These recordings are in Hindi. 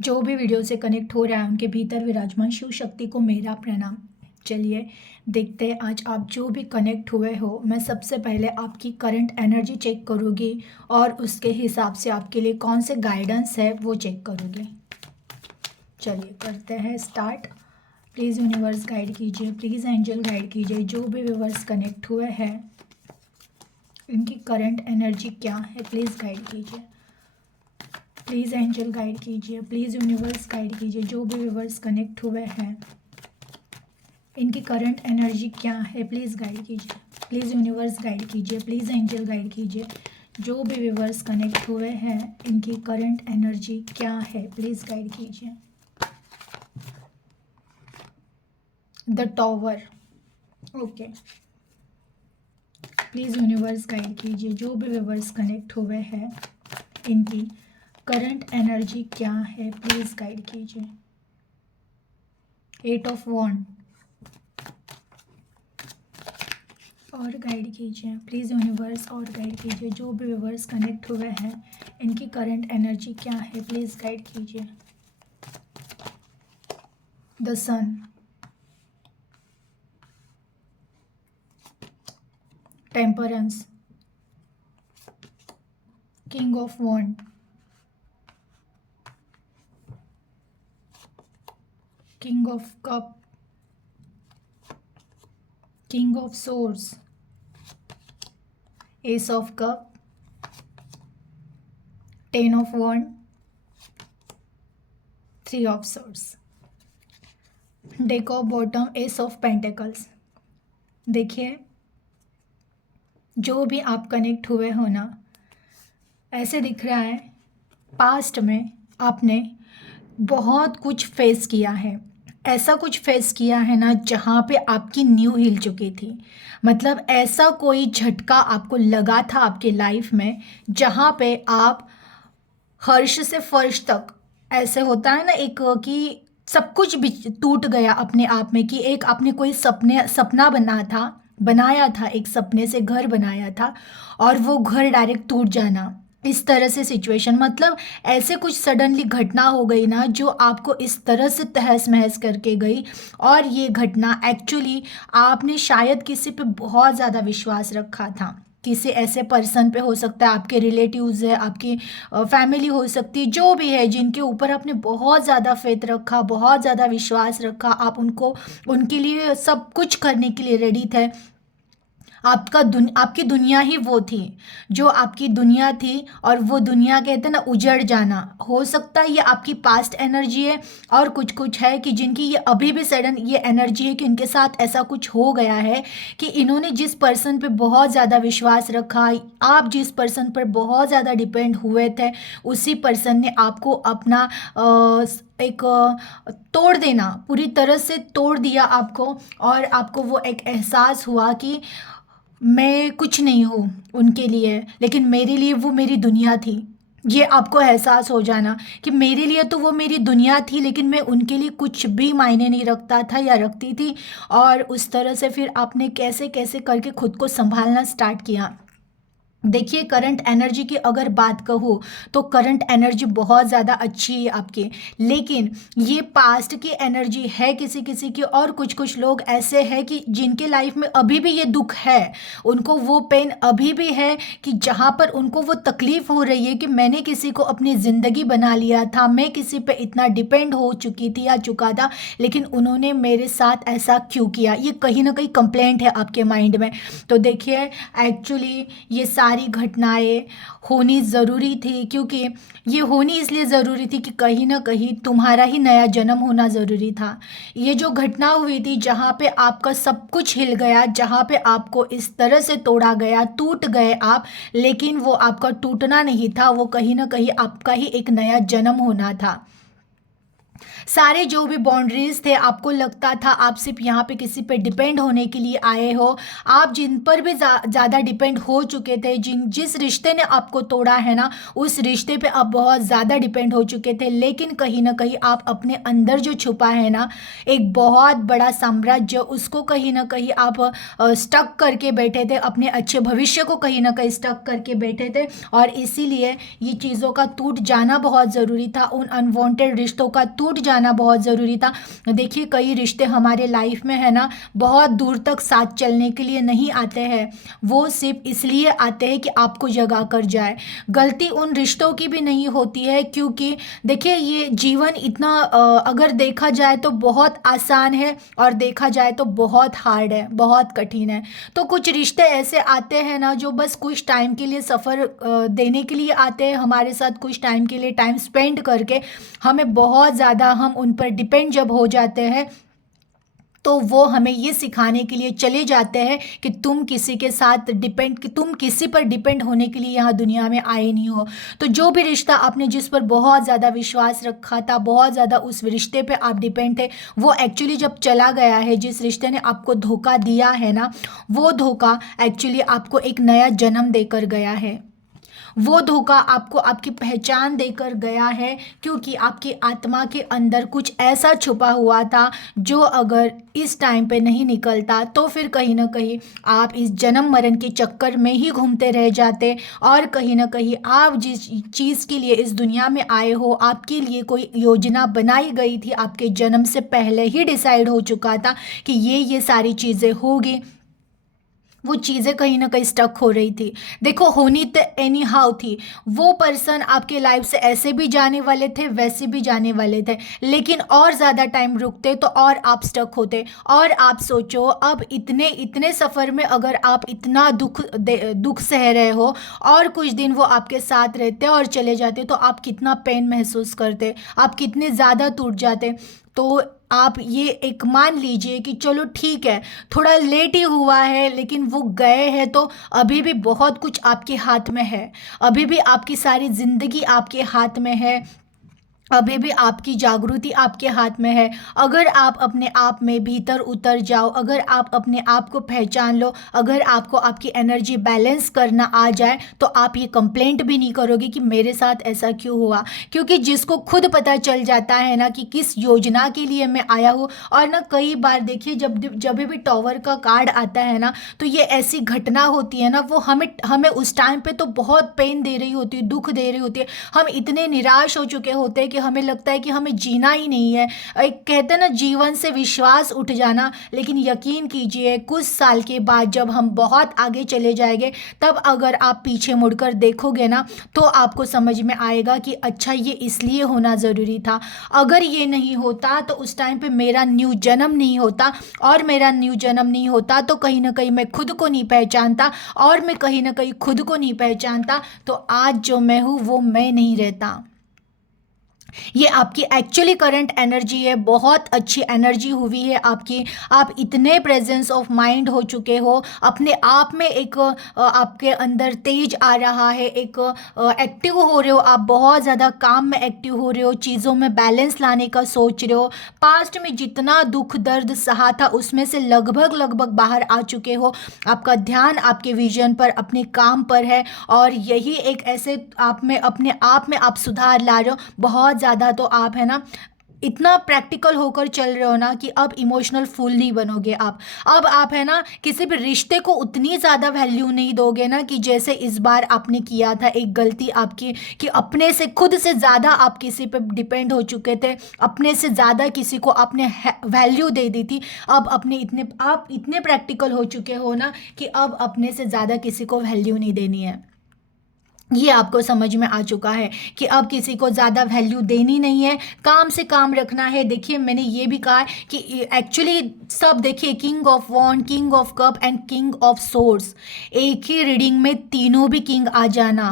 जो भी वीडियो से कनेक्ट हो रहा है उनके भीतर विराजमान शिव शक्ति को मेरा प्रणाम। चलिए देखते हैं आज आप जो भी कनेक्ट हुए हो, मैं सबसे पहले आपकी करंट एनर्जी चेक करूँगी और उसके हिसाब से आपके लिए कौन से गाइडेंस है वो चेक करूँगी। चलिए करते हैं स्टार्ट। प्लीज़ यूनिवर्स गाइड कीजिए, प्लीज़ एंजल गाइड कीजिए। जो भी व्यूवर्स कनेक्ट हुए हैं इनकी करंट एनर्जी क्या है प्लीज़ गाइड कीजिए। प्लीज़ एंजल गाइड कीजिए, प्लीज़ यूनिवर्स गाइड कीजिए। जो भी व्यूवर्स कनेक्ट हुए हैं इनकी करंट एनर्जी क्या है प्लीज़ गाइड कीजिए। प्लीज़ यूनिवर्स गाइड कीजिए, प्लीज़ एंजल गाइड कीजिए। जो भी व्यूवर्स कनेक्ट हुए हैं इनकी करंट एनर्जी क्या है प्लीज़ गाइड कीजिए। The tower, okay. Please universe guide कीजिए। जो भी व्यूवर्स कनेक्ट हुए हैं इनकी करंट एनर्जी क्या है प्लीज़ गाइड कीजिए। 8 ऑफ वॉन्ड और गाइड कीजिए, प्लीज़ यूनिवर्स और गाइड कीजिए। जो भी व्यूवर्स कनेक्ट हुए हैं इनकी करंट एनर्जी क्या है प्लीज़ गाइड कीजिए। The sun, temperance, king of wand, king of cup, king of swords, ace of cup, 10 of wand, 3 of swords, deck of bottom, ace of pentacles. देखिए जो भी आप कनेक्ट हुए हो ना, ऐसे दिख रहा है पास्ट में आपने बहुत कुछ फेस किया है। ऐसा कुछ फेस किया है ना जहाँ पे आपकी नींव हिल चुकी थी। मतलब ऐसा कोई झटका आपको लगा था आपके लाइफ में जहाँ पे आप हर्ष से फर्श तक, ऐसे होता है ना एक कि सब कुछ भी टूट गया अपने आप में, कि एक आपने कोई सपना बनाया था, एक सपने से घर बनाया था और वो घर डायरेक्ट टूट जाना, इस तरह से सिचुएशन। मतलब ऐसे कुछ सडनली घटना हो गई ना जो आपको इस तरह से तहस महस करके गई। और ये घटना एक्चुअली आपने शायद किसी पे बहुत ज़्यादा विश्वास रखा था, किसी ऐसे पर्सन पे, हो सकता है आपके रिलेटिव्स है, आपकी फैमिली हो सकती है, जो भी है जिनके ऊपर आपने बहुत ज़्यादा फेथ रखा, बहुत ज़्यादा विश्वास रखा, आप उनको उनके लिए सब कुछ करने के लिए रेडी थे। आपकी दुनिया ही वो थी जो आपकी दुनिया थी, और वो दुनिया कहते हैं ना उजड़ जाना। हो सकता है ये आपकी पास्ट एनर्जी है, और कुछ कुछ है कि जिनकी ये अभी भी सडन ये एनर्जी है कि उनके साथ ऐसा कुछ हो गया है कि इन्होंने जिस पर्सन पे बहुत ज़्यादा विश्वास रखा, आप जिस पर्सन पर बहुत ज़्यादा डिपेंड हुए थे, उसी पर्सन ने आपको अपना एक तोड़ देना, पूरी तरह से तोड़ दिया आपको। और आपको वो एक एहसास हुआ कि मैं कुछ नहीं हूँ उनके लिए, लेकिन मेरे लिए वो मेरी दुनिया थी। ये आपको एहसास हो जाना कि मेरे लिए तो वो मेरी दुनिया थी, लेकिन मैं उनके लिए कुछ भी मायने नहीं रखता था या रखती थी। और उस तरह से फिर आपने कैसे कैसे करके खुद को संभालना स्टार्ट किया। देखिए करंट एनर्जी की अगर बात कहूँ तो करंट एनर्जी बहुत ज़्यादा अच्छी है आपकी, लेकिन ये पास्ट की एनर्जी है किसी किसी की। और कुछ कुछ लोग ऐसे हैं कि जिनके लाइफ में अभी भी ये दुख है, उनको वो पेन अभी भी है, कि जहाँ पर उनको वो तकलीफ़ हो रही है कि मैंने किसी को अपनी ज़िंदगी बना लिया था, मैं किसी पे इतना डिपेंड हो चुकी थी या चुका था, लेकिन उन्होंने मेरे साथ ऐसा क्यों किया। ये कहीं ना कहीं कंप्लेंट है आपके माइंड में। तो देखिए एक्चुअली ये सारी घटनाएं होनी ज़रूरी थी, क्योंकि ये होनी इसलिए ज़रूरी थी कि कहीं ना कहीं तुम्हारा ही नया जन्म होना ज़रूरी था। ये जो घटना हुई थी जहाँ पे आपका सब कुछ हिल गया, जहाँ पे आपको इस तरह से तोड़ा गया, टूट गए आप, लेकिन वो आपका टूटना नहीं था, वो कहीं ना कहीं आपका ही एक नया जन्म होना था। सारे जो भी बाउंड्रीज थे, आपको लगता था आप सिर्फ यहाँ पे किसी पे डिपेंड होने के लिए आए हो, आप जिन पर भी ज़्यादा डिपेंड हो चुके थे, जिस रिश्ते ने आपको तोड़ा है ना, उस रिश्ते पे आप बहुत ज़्यादा डिपेंड हो चुके थे। लेकिन कहीं ना कहीं आप अपने अंदर जो छुपा है ना एक बहुत बड़ा साम्राज्य, उसको कहीं ना कहीं आप स्टक करके बैठे थे, अपने अच्छे भविष्य को कहीं ना कहीं स्टक करके बैठे थे। और इसीलिए ये चीज़ों का टूट जाना बहुत ज़रूरी था, उन अनवांटेड रिश्तों का टूट जाना बहुत ज़रूरी था। देखिए कई रिश्ते हमारे लाइफ में है ना बहुत दूर तक साथ चलने के लिए नहीं आते हैं, वो सिर्फ इसलिए आते हैं कि आपको जगा कर जाए। गलती उन रिश्तों की भी नहीं होती है, क्योंकि देखिए ये जीवन इतना अगर देखा जाए तो बहुत आसान है और देखा जाए तो बहुत हार्ड है, बहुत कठिन है। तो कुछ रिश्ते ऐसे आते हैं ना जो बस कुछ टाइम के लिए सफ़र देने के लिए आते हैं, हमारे साथ कुछ टाइम के लिए टाइम स्पेंड करके हमें बहुत ज़्यादा हम उन पर डिपेंड जब हो जाते हैं तो वो हमें ये सिखाने के लिए चले जाते हैं कि तुम किसी के साथ डिपेंड, कि तुम किसी पर डिपेंड होने के लिए यहाँ दुनिया में आए नहीं हो। तो जो भी रिश्ता आपने जिस पर बहुत ज़्यादा विश्वास रखा था, बहुत ज़्यादा उस रिश्ते पे आप डिपेंड थे, वो एक्चुअली जब चला गया है, जिस रिश्ते ने आपको धोखा दिया है ना, वो धोखा एक्चुअली आपको एक नया जन्म देकर गया है। वो धोखा आपको आपकी पहचान देकर गया है, क्योंकि आपकी आत्मा के अंदर कुछ ऐसा छुपा हुआ था जो अगर इस टाइम पे नहीं निकलता तो फिर कहीं ना कहीं आप इस जन्म मरण के चक्कर में ही घूमते रह जाते। और कहीं ना कहीं आप जिस चीज़ के लिए इस दुनिया में आए हो, आपके लिए कोई योजना बनाई गई थी, आपके जन्म से पहले ही डिसाइड हो चुका था कि ये सारी चीज़ें होगी, वो चीज़ें कहीं ना कहीं स्टक हो रही थी। देखो होनी तो एनी हाउ थी, वो पर्सन आपके लाइफ से ऐसे भी जाने वाले थे, वैसे भी जाने वाले थे, लेकिन और ज़्यादा टाइम रुकते तो और आप स्टक होते। और आप सोचो अब इतने इतने सफ़र में अगर आप इतना दुख सह रहे हो और कुछ दिन वो आपके साथ रहते और चले जाते तो आप कितना पेन महसूस करते, आप कितने ज़्यादा टूट जाते। तो आप ये एक मान लीजिए कि चलो ठीक है थोड़ा लेट ही हुआ है, लेकिन वो गए हैं तो अभी भी बहुत कुछ आपके हाथ में है, अभी भी आपकी सारी ज़िंदगी आपके हाथ में है, अभी भी आपकी जागृति आपके हाथ में है। अगर आप अपने आप में भीतर उतर जाओ, अगर आप अपने आप को पहचान लो, अगर आपको आपकी एनर्जी बैलेंस करना आ जाए तो आप ये कंप्लेंट भी नहीं करोगे कि मेरे साथ ऐसा क्यों हुआ। क्योंकि जिसको खुद पता चल जाता है ना कि किस योजना के लिए मैं आया हूँ। और ना कई बार देखिए जब भी टॉवर का कार्ड आता है ना तो ये ऐसी घटना होती है ना, वो हमें उस टाइम पे तो बहुत पेन दे रही होती है, दुख दे रही होती है, हम इतने निराश हो चुके होते हैं कि हमें लगता है कि हमें जीना ही नहीं है। एक कहते हैं ना जीवन से विश्वास उठ जाना। लेकिन यकीन कीजिए कुछ साल के बाद जब हम बहुत आगे चले जाएंगे तब अगर आप पीछे मुड़कर देखोगे ना तो आपको समझ में आएगा कि अच्छा ये इसलिए होना ज़रूरी था। अगर ये नहीं होता तो उस टाइम पे मेरा न्यू जन्म नहीं होता, और मेरा न्यू जन्म नहीं होता तो कहीं ना कहीं मैं खुद को नहीं पहचानता, और मैं कहीं ना कहीं खुद को नहीं पहचानता तो आज जो मैं हूँ वो मैं नहीं रहता। ये आपकी एक्चुअली करंट एनर्जी है, बहुत अच्छी एनर्जी हुई है आपकी। आप इतने प्रेजेंस ऑफ माइंड हो चुके हो, अपने आप में एक आपके अंदर तेज आ रहा है, एक एक्टिव हो रहे हो, आप बहुत ज़्यादा काम में एक्टिव हो रहे हो, चीज़ों में बैलेंस लाने का सोच रहे हो। पास्ट में जितना दुख दर्द सहा था उसमें से लगभग लगभग बाहर आ चुके हो। आपका ध्यान आपके विजन पर, अपने काम पर है, और यही एक ऐसे आप में अपने आप में आप सुधार ला रहे हो बहुत ज़्यादा। तो आप है ना इतना प्रैक्टिकल होकर चल रहे हो ना कि अब इमोशनल फूल नहीं बनोगे आप। अब आप है ना किसी भी रिश्ते को उतनी ज़्यादा वैल्यू नहीं दोगे ना कि जैसे इस बार आपने किया था, एक गलती आपकी कि अपने से खुद से ज़्यादा आप किसी पे डिपेंड हो चुके थे, अपने से ज़्यादा किसी को आपने वैल्यू दे दी थी। अब आप इतने प्रैक्टिकल हो चुके हो ना कि अब अपने से ज़्यादा किसी को वैल्यू नहीं देनी है। ये आपको समझ में आ चुका है कि अब किसी को ज़्यादा वैल्यू देनी नहीं है, काम से काम रखना है। देखिए मैंने ये भी कहा कि एक्चुअली सब देखिए, king of wand, king of cup and king of swords, एक ही रीडिंग में तीनों भी किंग आ जाना।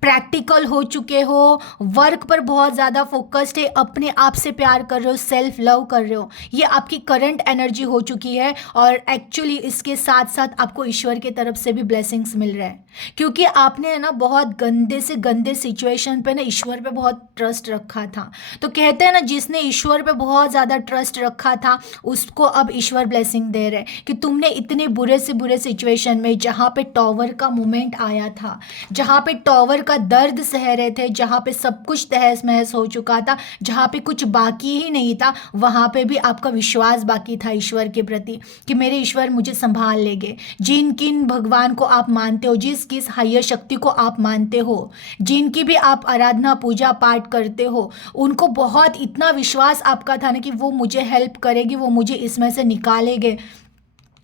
प्रैक्टिकल हो चुके हो, वर्क पर बहुत ज़्यादा फोकस्ड है, अपने आप से प्यार कर रहे हो, सेल्फ लव कर रहे हो, ये आपकी करंट एनर्जी हो चुकी है। और एक्चुअली इसके साथ साथ आपको ईश्वर की तरफ से भी ब्लेसिंग्स मिल रहे हैं, क्योंकि आपने है ना बहुत बहुत गंदे से गंदे सिचुएशन पे ना ईश्वर पे बहुत ट्रस्ट रखा था। तो कहते हैं ना, जिसने ईश्वर पे बहुत ज़्यादा ट्रस्ट रखा था उसको अब ईश्वर ब्लेसिंग दे रहे कि तुमने इतने बुरे से बुरे सिचुएशन में, जहाँ पे टॉवर का मोमेंट आया था, जहाँ पे टॉवर का दर्द सह रहे थे, जहाँ पे सब कुछ तहस महस हो चुका था, जहाँ पे कुछ बाकी ही नहीं था, वहाँ पे भी आपका विश्वास बाकी था ईश्वर के प्रति कि मेरे ईश्वर मुझे संभाल लेंगे। जिन किन भगवान को आप मानते हो, जिस किस हायर शक्ति को आप मानते हो, जिनकी भी आप आराधना पूजा पाठ करते हो, उनको बहुत इतना विश्वास आपका था ना कि वो मुझे हेल्प करेगी, वो मुझे इसमें से निकालेंगे।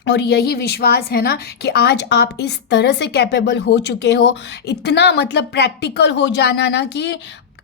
और यही विश्वास है ना कि आज आप इस तरह से कैपेबल हो चुके हो, इतना मतलब प्रैक्टिकल हो जाना ना कि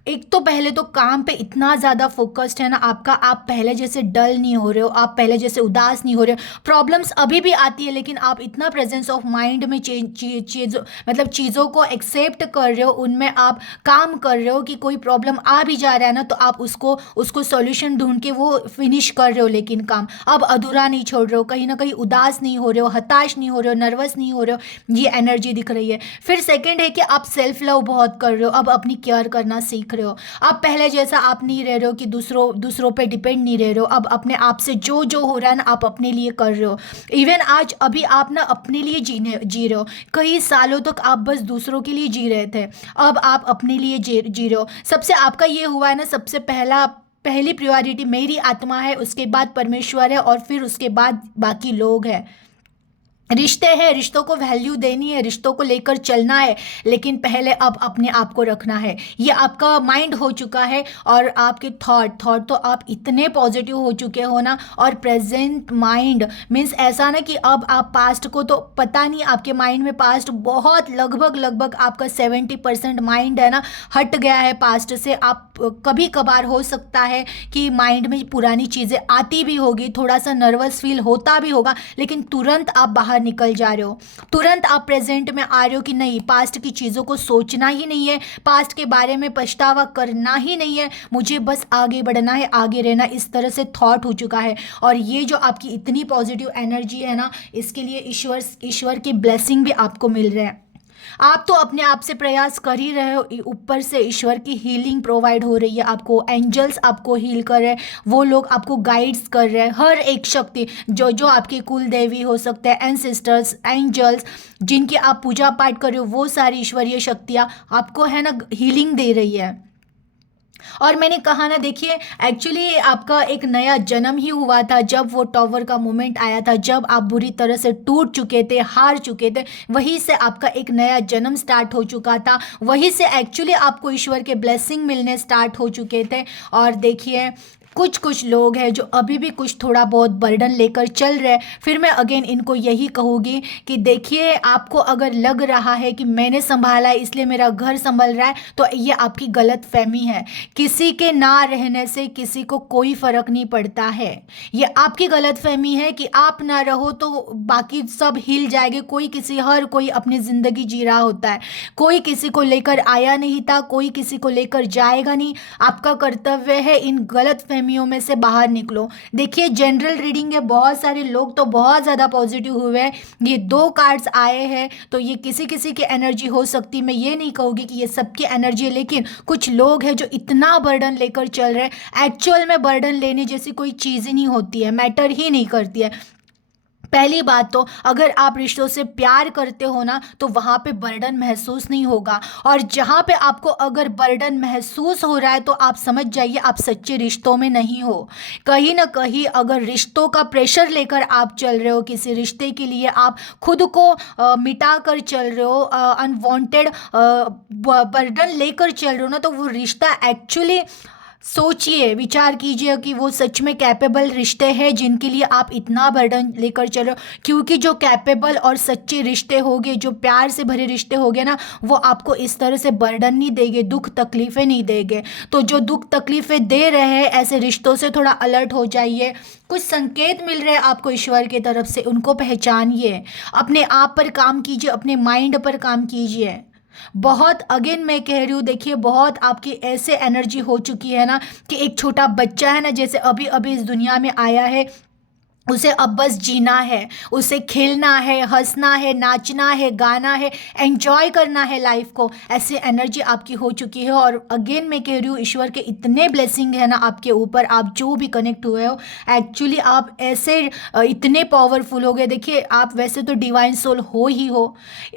एक तो पहले तो काम पे इतना ज़्यादा फोकस्ड है ना आपका, आप पहले जैसे डल नहीं हो रहे हो, आप पहले जैसे उदास नहीं हो रहे हो। प्रॉब्लम्स अभी भी आती है लेकिन आप इतना प्रेजेंस ऑफ माइंड में चीज़ों मतलब चीज़ों को एक्सेप्ट कर रहे हो, उनमें आप काम कर रहे हो कि कोई प्रॉब्लम आ भी जा रहा है ना तो आप उसको उसको सॉल्यूशन ढूंढ के वो फिनिश कर रहे हो, लेकिन काम अब अधूरा नहीं छोड़ रहे हो, कहीं ना कहीं उदास नहीं हो रहे हो, हताश नहीं हो रहे हो, नर्वस नहीं हो रहे हो। ये एनर्जी दिख रही है। फिर सेकेंड है कि आप सेल्फ लव बहुत कर रहे हो, अब अपनी केयर करना सीख रहे हो। आप पहले जैसा आप नहीं रह रहे हो कि दूसरों पे डिपेंड नहीं रह रहे हो, अब अपने आप से जो जो हो रहा है ना आप अपने लिए कर रहे हो। इवन आज अभी आप ना अपने लिए जी रहे हो। कई सालों तक आप बस दूसरों के लिए जी रहे थे, अब आप अपने लिए जी रहे हो। सबसे आपका ये हुआ है ना, सबसे पहली प्रायोरिटी मेरी आत्मा है, उसके बाद परमेश्वर है और फिर उसके बाद बाकी लोग हैं। रिश्ते हैं, रिश्तों को वैल्यू देनी है, रिश्तों को लेकर चलना है, लेकिन पहले अब अपने आप को रखना है। ये आपका माइंड हो चुका है और आपके थॉट तो आप इतने पॉजिटिव हो चुके हो ना। और प्रेजेंट माइंड मीन्स ऐसा ना कि अब आप पास्ट को तो पता नहीं, आपके माइंड में पास्ट बहुत लगभग आपका 70% माइंड है ना हट गया है पास्ट से। आप कभी कभार हो सकता है कि माइंड में पुरानी चीज़ें आती भी होगी, थोड़ा सा नर्वस फील होता भी होगा, लेकिन तुरंत आप बाहर निकल जा रहे हो, तुरंत आप प्रेजेंट में आ रहे हो कि नहीं, पास्ट की चीज़ों को सोचना ही नहीं है, पास्ट के बारे में पछतावा करना ही नहीं है, मुझे बस आगे बढ़ना है, आगे रहना। इस तरह से थॉट हो चुका है। और ये जो आपकी इतनी पॉजिटिव एनर्जी है ना, इसके लिए ईश्वर की ब्लेसिंग भी आपको मिल रहा है। आप तो अपने आप से प्रयास कर ही रहे हो, ऊपर से ईश्वर की हीलिंग प्रोवाइड हो रही है आपको, एंजल्स आपको हील कर रहे हैं, वो लोग आपको गाइड्स कर रहे हैं। हर एक शक्ति जो जो आपकी कुल देवी हो सकते हैं, एंसेस्टर्स, एंजल्स, जिनकी आप पूजा पाठ कर रहे हो, वो सारी ईश्वरीय शक्तियाँ आपको है ना हीलिंग दे रही है। और मैंने कहा ना, देखिए एक्चुअली आपका एक नया जन्म ही हुआ था जब वो टॉवर का मोमेंट आया था, जब आप बुरी तरह से टूट चुके थे, हार चुके थे, वहीं से आपका एक नया जन्म स्टार्ट हो चुका था, वहीं से एक्चुअली आपको ईश्वर के ब्लेसिंग मिलने स्टार्ट हो चुके थे। और देखिए कुछ लोग हैं जो अभी भी कुछ थोड़ा बहुत बर्डन लेकर चल रहे हैं। फिर मैं अगेन इनको यही कहूँगी कि देखिए, आपको अगर लग रहा है कि मैंने संभाला है इसलिए मेरा घर संभल रहा है, तो ये आपकी गलत फहमी है। किसी के ना रहने से किसी को कोई फर्क नहीं पड़ता है। ये आपकी गलत फहमी है कि आप ना रहो तो बाकी सब हिल जाएंगे। हर कोई अपनी ज़िंदगी जी रहा होता है, कोई किसी को लेकर आया नहीं था, कोई किसी को लेकर जाएगा नहीं। आपका कर्तव्य है इन गलत में से बाहर निकलो। देखिए जनरल रीडिंग है, बहुत सारे लोग तो बहुत ज़्यादा पॉजिटिव हुए हैं। ये 2 कार्ड्स आए हैं तो ये किसी किसी की एनर्जी हो सकती, मैं ये नहीं कहूँगी कि ये सबकी एनर्जी है, लेकिन कुछ लोग हैं जो इतना बर्डन लेकर चल रहे हैं। एक्चुअल में बर्डन लेने जैसी कोई चीज़ ही नहीं होती है, मैटर ही नहीं करती है। पहली बात तो अगर आप रिश्तों से प्यार करते हो ना तो वहाँ पे बर्डन महसूस नहीं होगा, और जहाँ पे आपको अगर बर्डन महसूस हो रहा है तो आप समझ जाइए आप सच्चे रिश्तों में नहीं हो। कहीं ना कहीं अगर रिश्तों का प्रेशर लेकर आप चल रहे हो, किसी रिश्ते के लिए आप खुद को मिटा कर चल रहे हो, अनवांटेड बर्डन लेकर चल रहे हो ना, तो वो रिश्ता एक्चुअली सोचिए, विचार कीजिए कि वो सच में कैपेबल रिश्ते हैं जिनके लिए आप इतना बर्डन लेकर चल रहे हो। क्योंकि जो कैपेबल और सच्चे रिश्ते होंगे, जो प्यार से भरे रिश्ते होंगे ना, वो आपको इस तरह से बर्डन नहीं देंगे, दुख तकलीफ़ें नहीं देंगे। तो जो दुख तकलीफ़ें दे रहे हैं ऐसे रिश्तों से थोड़ा अलर्ट हो जाइए। कुछ संकेत मिल रहे हैं आपको ईश्वर की तरफ से, उनको पहचानिए, अपने आप पर काम कीजिए, अपने माइंड पर काम कीजिए। बहुत अगेन मैं कह रही हूँ, देखिए बहुत आपकी ऐसे एनर्जी हो चुकी है ना कि एक छोटा बच्चा है ना, जैसे अभी अभी इस दुनिया में आया है, उसे अब बस जीना है, उसे खेलना है, हंसना है, नाचना है, गाना है, एंजॉय करना है लाइफ को। ऐसी एनर्जी आपकी हो चुकी है। और अगेन मैं कह रही हूँ, ईश्वर के इतने ब्लेसिंग है ना आपके ऊपर, आप जो भी कनेक्ट हुए हो, एक्चुअली आप ऐसे इतने पावरफुल हो गए। देखिए, आप वैसे तो डिवाइन सोल हो ही हो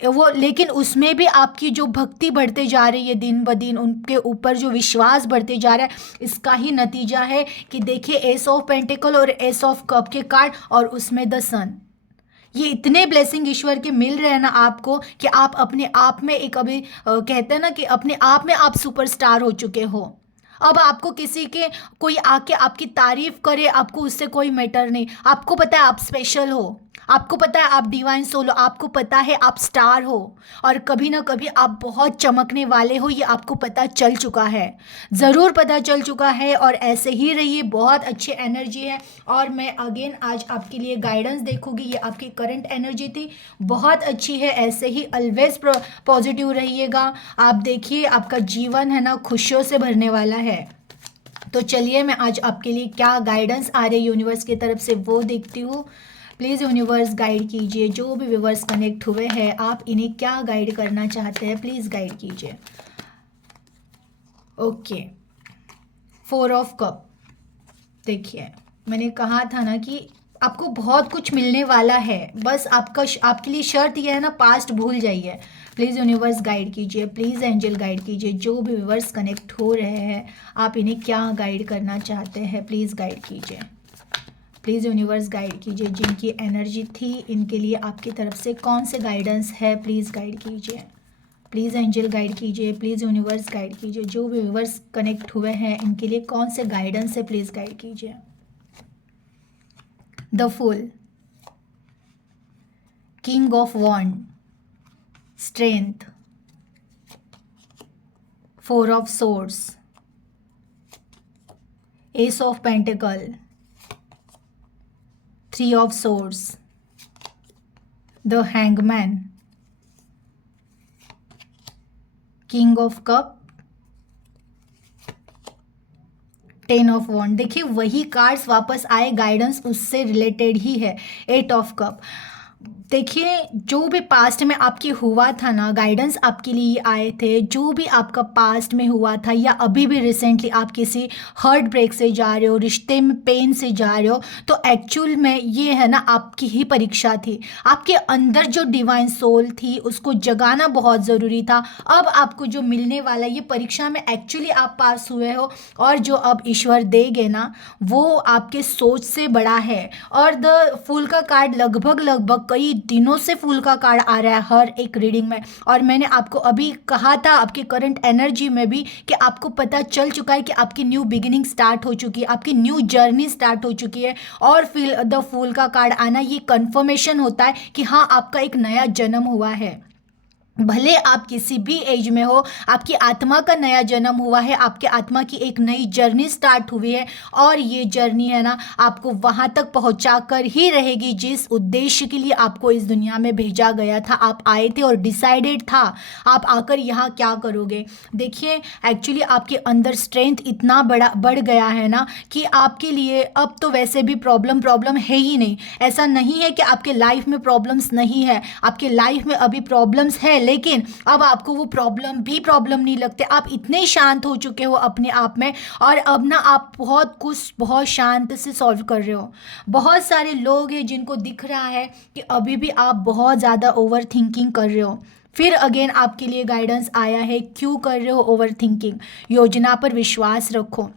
वो, लेकिन उसमें भी आपकी जो भक्ति बढ़ते जा रही है दिन ब दिन, उनके ऊपर जो विश्वास बढ़ते जा रहा है, इसका ही नतीजा है कि देखिए एस ऑफ पेंटिकल और एस ऑफ कप के कार्ड, और उसमें द सन। ये इतने ब्लेसिंग ईश्वर के मिल रहे हैं ना आपको कि आप अपने आप में एक अभी कहते हैं ना कि अपने आप में आप सुपरस्टार हो चुके हो। अब आपको किसी के कोई आके आपकी तारीफ करे, आपको उससे कोई मैटर नहीं। आपको पता है आप स्पेशल हो, आपको पता है आप डिवाइन सोल हो, आपको पता है आप स्टार हो, और कभी ना कभी आप बहुत चमकने वाले हो, ये आपको पता चल चुका है, ज़रूर पता चल चुका है। और ऐसे ही रहिए, बहुत अच्छी एनर्जी है। और मैं अगेन आज आपके लिए गाइडेंस देखूंगी, ये आपकी करंट एनर्जी थी, बहुत अच्छी है। ऐसे ही ऑलवेज पॉजिटिव रहिएगा। आप देखिए आपका जीवन है ना खुशियों से भरने वाला है। तो चलिए मैं आज आपके लिए क्या गाइडेंस आ रही है यूनिवर्स की तरफ से वो देखती हूँ। प्लीज़ यूनिवर्स गाइड कीजिए, जो भी व्यूवर्स कनेक्ट हुए हैं आप इन्हें क्या गाइड करना चाहते हैं, प्लीज़ गाइड कीजिए। Okay, 4 of cup. देखिए मैंने कहा था ना कि आपको बहुत कुछ मिलने वाला है, बस आपके लिए शर्त यह है ना, पास्ट भूल जाइए। प्लीज़ यूनिवर्स गाइड कीजिए, प्लीज़ एंजल गाइड कीजिए, जो भी व्यूवर्स कनेक्ट हो रहे हैं आप इन्हें क्या गाइड करना चाहते हैं, प्लीज़ गाइड कीजिए। प्लीज़ यूनिवर्स गाइड कीजिए, जिनकी एनर्जी थी इनके लिए आपकी तरफ से कौन से गाइडेंस है, प्लीज़ गाइड कीजिए। प्लीज़ एंजल गाइड कीजिए, प्लीज़ यूनिवर्स गाइड कीजिए, जो भी व्यूवर्स कनेक्ट हुए हैं इनके लिए कौन से गाइडेंस है, प्लीज़ गाइड कीजिए। The fool, king of wand, strength, 4 of swords, ace of pentacle, 3 of swords, the hangman, king of cup, 10 of wand. देखिए वही कार्ड्स वापस आए, गाइडेंस उससे रिलेटेड ही है, 8 ऑफ कप। देखिए जो भी पास्ट में आपकी हुआ था ना, गाइडेंस आपके लिए आए थे, जो भी आपका पास्ट में हुआ था या अभी भी रिसेंटली आप किसी हर्ट ब्रेक से जा रहे हो, रिश्ते में पेन से जा रहे हो, तो एक्चुअल में ये है ना आपकी ही परीक्षा थी। आपके अंदर जो डिवाइन सोल थी उसको जगाना बहुत ज़रूरी था। अब आपको जो मिलने वाला ये परीक्षा में एक्चुअली आप पास हुए हो, और जो अब ईश्वर देंगे ना वो आपके सोच से बड़ा है। और द फूल का कार्ड लगभग कई दिनों से फूल का कार्ड आ रहा है हर एक रीडिंग में, और मैंने आपको अभी कहा था आपकी करंट एनर्जी में भी कि आपको पता चल चुका है कि आपकी न्यू बिगिनिंग स्टार्ट हो चुकी है, आपकी न्यू जर्नी स्टार्ट हो चुकी है। और फिर द फूल का कार्ड आना ये कंफर्मेशन होता है कि हाँ आपका एक नया जन्म हुआ है। भले आप किसी भी एज में हो, आपकी आत्मा का नया जन्म हुआ है, आपके आत्मा की एक नई जर्नी स्टार्ट हुई है, और ये जर्नी है ना आपको वहाँ तक पहुँचा कर ही रहेगी जिस उद्देश्य के लिए आपको इस दुनिया में भेजा गया था। आप आए थे और डिसाइडेड था आप आकर यहाँ क्या करोगे। देखिए एक्चुअली आपके अंदर स्ट्रेंथ इतना बढ़ गया है ना कि आपके लिए अब तो वैसे भी प्रॉब्लम है ही नहीं। ऐसा नहीं है कि आपके लाइफ में प्रॉब्लम्स नहीं है, आपके लाइफ में अभी प्रॉब्लम्स है, लेकिन अब आपको वो प्रॉब्लम भी प्रॉब्लम नहीं लगते। आप इतने शांत हो चुके हो अपने आप में, और अब ना आप बहुत कुछ बहुत शांत से सॉल्व कर रहे हो। बहुत सारे लोग हैं जिनको दिख रहा है कि अभी भी आप बहुत ज़्यादा ओवर थिंकिंग कर रहे हो। फिर अगेन आपके लिए गाइडेंस आया है, क्यों कर रहे हो ओवर थिंकिंग, योजना पर विश्वास रखो।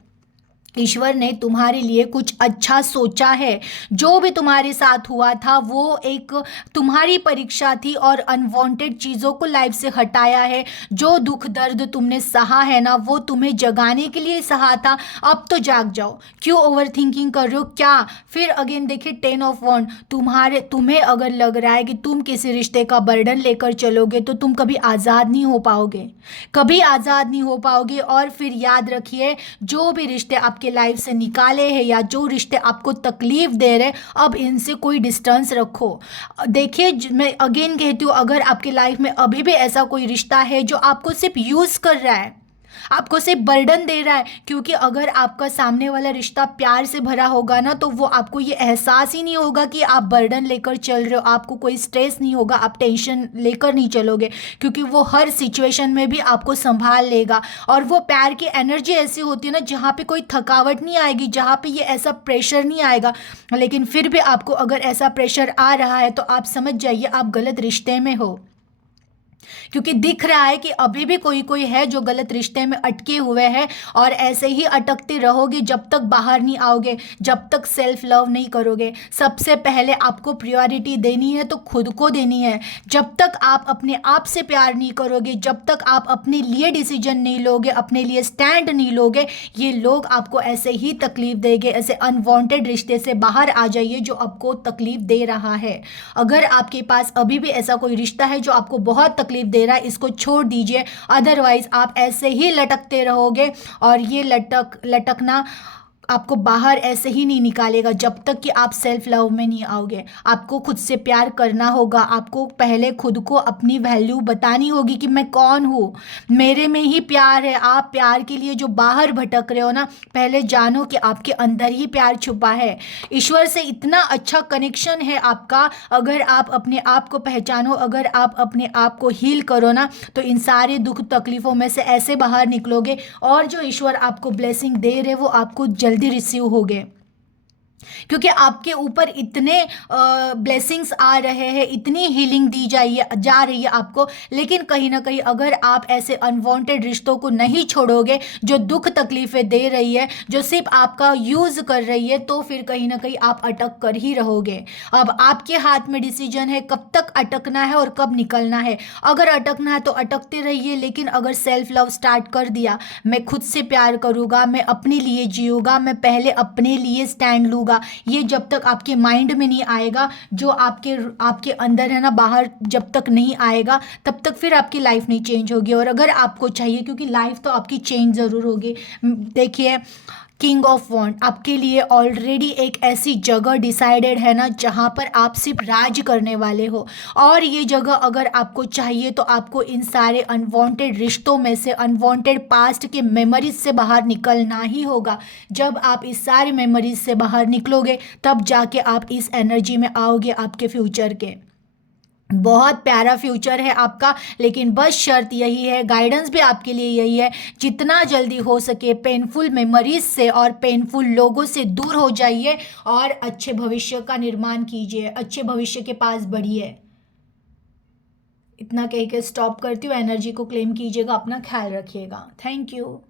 ईश्वर ने तुम्हारे लिए कुछ अच्छा सोचा है। जो भी तुम्हारे साथ हुआ था वो एक तुम्हारी परीक्षा थी, और अनवांटेड चीज़ों को लाइफ से हटाया है। जो दुख दर्द तुमने सहा है ना वो तुम्हें जगाने के लिए सहा था। अब तो जाग जाओ, क्यों ओवर थिंकिंग कर रहे हो क्या। फिर अगेन देखिए 10 ऑफ वॉन्ड, तुम्हें अगर लग रहा है कि तुम किसी रिश्ते का बर्डन लेकर चलोगे तो तुम कभी आज़ाद नहीं हो पाओगे, कभी आज़ाद नहीं हो पाओगे। और फिर याद रखिए जो भी रिश्ते आपके लाइफ से निकाले हैं या जो रिश्ते आपको तकलीफ दे रहे, अब इनसे कोई डिस्टेंस रखो। देखिए मैं अगेन कहती हूँ, अगर आपके लाइफ में अभी भी ऐसा कोई रिश्ता है जो आपको सिर्फ यूज़ कर रहा है, आपको सिर्फ बर्डन दे रहा है, क्योंकि अगर आपका सामने वाला रिश्ता प्यार से भरा होगा ना, तो वो आपको ये एहसास ही नहीं होगा कि आप बर्डन लेकर चल रहे हो, आपको कोई स्ट्रेस नहीं होगा, आप टेंशन लेकर नहीं चलोगे, क्योंकि वो हर सिचुएशन में भी आपको संभाल लेगा। और वो प्यार की एनर्जी ऐसी होती है ना, जहाँ पे कोई थकावट नहीं आएगी, जहाँ पे ये ऐसा प्रेशर नहीं आएगा। लेकिन फिर भी आपको अगर ऐसा प्रेशर आ रहा है तो आप समझ जाइए आप गलत रिश्ते में हो, क्योंकि दिख रहा है कि अभी भी कोई कोई है जो गलत रिश्ते में अटके हुए हैं, और ऐसे ही अटकते रहोगे जब तक बाहर नहीं आओगे, जब तक सेल्फ लव नहीं करोगे। सबसे पहले आपको प्रायोरिटी देनी है तो खुद को देनी है। जब तक आप अपने आप से प्यार नहीं करोगे, जब तक आप अपने लिए डिसीजन नहीं लोगे, अपने लिए स्टैंड नहीं लोगे, ये लोग आपको ऐसे ही तकलीफ देंगे। ऐसे अनवांटेड रिश्ते से बाहर आ जाइए जो आपको तकलीफ दे रहा है। अगर आपके पास अभी भी ऐसा कोई रिश्ता है जो आपको बहुत तकलीफ दे रहा है, इसको छोड़ दीजिए, अदरवाइज आप ऐसे ही लटकते रहोगे, और ये लटकना आपको बाहर ऐसे ही नहीं निकालेगा जब तक कि आप सेल्फ लव में नहीं आओगे। आपको खुद से प्यार करना होगा, आपको पहले खुद को अपनी वैल्यू बतानी होगी कि मैं कौन हूँ, मेरे में ही प्यार है। आप प्यार के लिए जो बाहर भटक रहे हो ना, पहले जानो कि आपके अंदर ही प्यार छुपा है। ईश्वर से इतना अच्छा कनेक्शन है आपका, अगर आप अपने आप को पहचानो, अगर आप अपने आप को हील करो ना, तो इन सारे दुख तकलीफ़ों में से ऐसे बाहर निकलोगे, और जो ईश्वर आपको ब्लेसिंग दे रहे वो आपको जल्दी रिसीव हो गए, क्योंकि आपके ऊपर इतने ब्लेसिंग्स आ रहे हैं, इतनी हीलिंग दी जा रही है आपको। लेकिन कहीं ना कहीं अगर आप ऐसे अनवांटेड रिश्तों को नहीं छोड़ोगे, जो दुख तकलीफें दे रही है, जो सिर्फ आपका यूज़ कर रही है, तो फिर कहीं ना कहीं आप अटक कर ही रहोगे। अब आपके हाथ में डिसीजन है कब तक अटकना है और कब निकलना है। अगर अटकना है तो अटकते रहिए, लेकिन अगर सेल्फ लव स्टार्ट कर दिया, मैं खुद से प्यार करूँगा, मैं अपने लिए जीऊँगा, मैं पहले अपने लिए स्टैंड लूँगा, ये जब तक आपके माइंड में नहीं आएगा, जो आपके आपके अंदर है ना, बाहर जब तक नहीं आएगा, तब तक फिर आपकी लाइफ नहीं चेंज होगी। और अगर आपको चाहिए, क्योंकि लाइफ तो आपकी चेंज ज़रूर होगी। देखिए, किंग ऑफ वॉन्ड आपके लिए ऑलरेडी एक ऐसी जगह डिसाइडेड है ना, जहाँ पर आप सिर्फ राज करने वाले हो। और ये जगह अगर आपको चाहिए तो आपको इन सारे अनवांटेड रिश्तों में से, अनवांटेड पास्ट के मेमोरीज से बाहर निकलना ही होगा। जब आप इस सारे मेमोरीज से बाहर निकलोगे, तब जाके आप इस एनर्जी में आओगे आपके फ्यूचर के। बहुत प्यारा फ्यूचर है आपका, लेकिन बस शर्त यही है, गाइडेंस भी आपके लिए यही है, जितना जल्दी हो सके पेनफुल मेमोरीज से और पेनफुल लोगों से दूर हो जाइए, और अच्छे भविष्य का निर्माण कीजिए, अच्छे भविष्य के पास बढ़िए। इतना कह के स्टॉप करती हूँ। एनर्जी को क्लेम कीजिएगा, अपना ख्याल रखिएगा। Thank you.